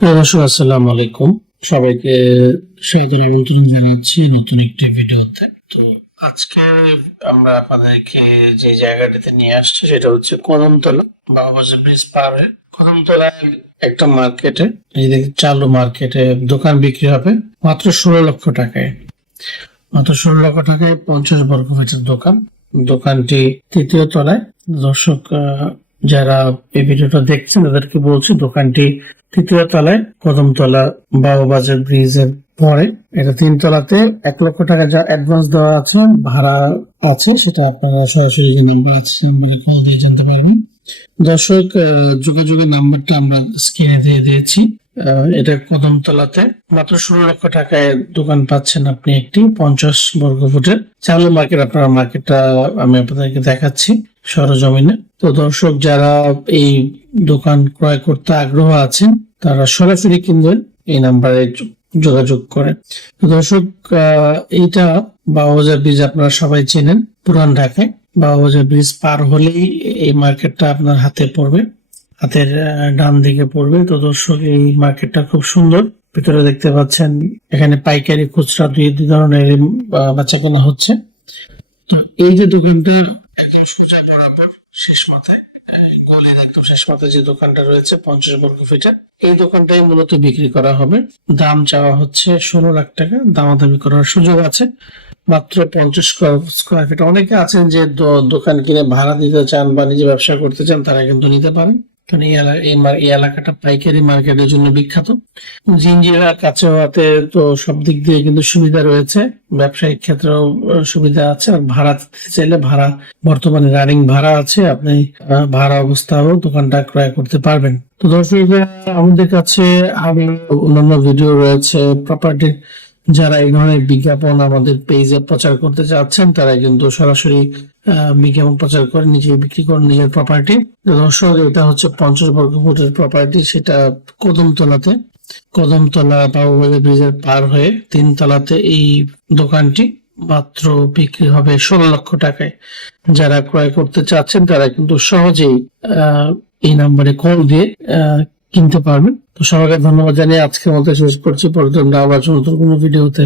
দর্শক, আসসালামু আলাইকুম। সবাইকে সাদর আমন্ত্রণ জানাচ্ছি নতুন একটি ভিডিওতে। তো আজকে আমরা আপনাদেরকে যে জায়গাটিতে নিয়ে আসছি, সেটা হচ্ছে কদমতলা, বাবাবাজার ব্রিজ পার কদমতলায় একটা মার্কেটে, এই দেখি চালু মার্কেটে দোকান বিক্রি হবে মাত্র ষোলো লক্ষ টাকায়। মাত্র ষোলো লক্ষ টাকায় পঞ্চাশ বর্গ মিটার দোকান। দোকানটি তৃতীয় তলায়। দর্শক যারা এই ভিডিওটা দেখছেন, তাদেরকে বলছি দোকানটি তৃতীয় তলায়, প্রথম কদমতলা বাবুবাজার ব্রিজের পরে। এটা তিন তলাতে এক লক্ষ টাকা যা অ্যাডভান্স দেওয়া আছে, ভাড়া আছে, সেটা আপনারা সরাসরি যে নাম্বার আছে নাম্বারে কল দিয়ে জানতে পারবেন। দর্শক যোগাযোগের নাম্বারটা আমরা স্ক্রিনে দিয়ে দিয়েছি। এটা কদমতলাতে মাত্র ষোলো লক্ষ টাকায় দোকান পাচ্ছেন আপনি একটি পঞ্চাশ বর্গ ফুটের চালু মার্কেট আপনার মার্কেটটা আমি আপনাদেরকে দেখাচ্ছি সরজমিনে। তো দর্শক, যারা এই দোকান ক্রয় করতে আগ্রহ আছেন তারা সরাসরি কিনবেন এই নাম্বারে যোগাযোগ করে। দর্শক এইটা বাবাবাজার ব্রিজ আপনারা সবাই চেনেন পুরান ঢাকায়। বাবাবাজার ব্রিজ পার হলেই এই মার্কেটটা আপনার হাতে পড়বে হাতের ডান দিকে পড়বে। তো দর্শক এই মার্কেটটা খুব সুন্দর। ভিতরে দেখতে পাচ্ছেন এখানে পাইকারি খুচরা দুই দুই ধরনের আহ, বেচা কেনা হচ্ছে। তো এই যে দোকানটা সোজা বরাবর শেষ মাথায় গোলের গলির একদম শেষ মাথায় যে দোকানটা রয়েছে পঞ্চাশ বর্গ ফিটের, এই দোকানটাই মূলত বিক্রি করা হবে। দাম চাওয়া হচ্ছে ষোলো লাখ টাকা, দামাদামি করার সুযোগ আছে। মাত্র পঞ্চাশ স্কোয়ার ফিট। অনেকে আছেন যে দোকান কিনে ভাড়া দিতে চান বা নিজে ব্যবসা করতে চান, তারা কিন্তু নিতে পারেন। কারণ এই এলাকাটা পাইকারি মার্কেটের জন্য বিখ্যাত। জিঞ্জিরা কাছে হওয়াতে তো সব দিক দিয়ে কিন্তু সুবিধা রয়েছে। ব্যবসায়িক ক্ষেত্রেও সুবিধা আছে। আর ভাড়া দিতে চাইলে ভাড়া, বর্তমানে রানিং ভাড়া আছে। আপনি ভাড়া অবস্থাও দোকানটা ক্রয় করতে পারবেন। তো দর্শক, আমাদের কাছে আরও অন্যান্য ভিডিও রয়েছে। প্রপার্টির যারা এই ধরনের বিজ্ঞাপন আমাদের পেজে প্রচার করতে চাচ্ছেন, তারা কিন্তু সরাসরি বিজ্ঞাপন প্রচার করে নিজে বিক্রি করেন নিজের প্রপার্টি দর্শক, এটা হচ্ছে পঞ্চাশ বর্গ ফুটের প্রপার্টি সেটা কদমতলাতে। কদমতলা বাবুবাজার ব্রিজের পার হয়ে তিন তলাতে এই দোকানটি মাত্র বিক্রি হবে ষোলো লক্ষ টাকায়। যারা ক্রয় করতে চাচ্ছেন, তারা কিন্তু সহজেই এই নাম্বারে কল দিয়ে কিনতে পারবেন। তো সবাইকে ধন্যবাদ জানিয়ে আজকে মতো শেষ করছি। পরবর্তী আবার নতুন কোনো ভিডিওতে।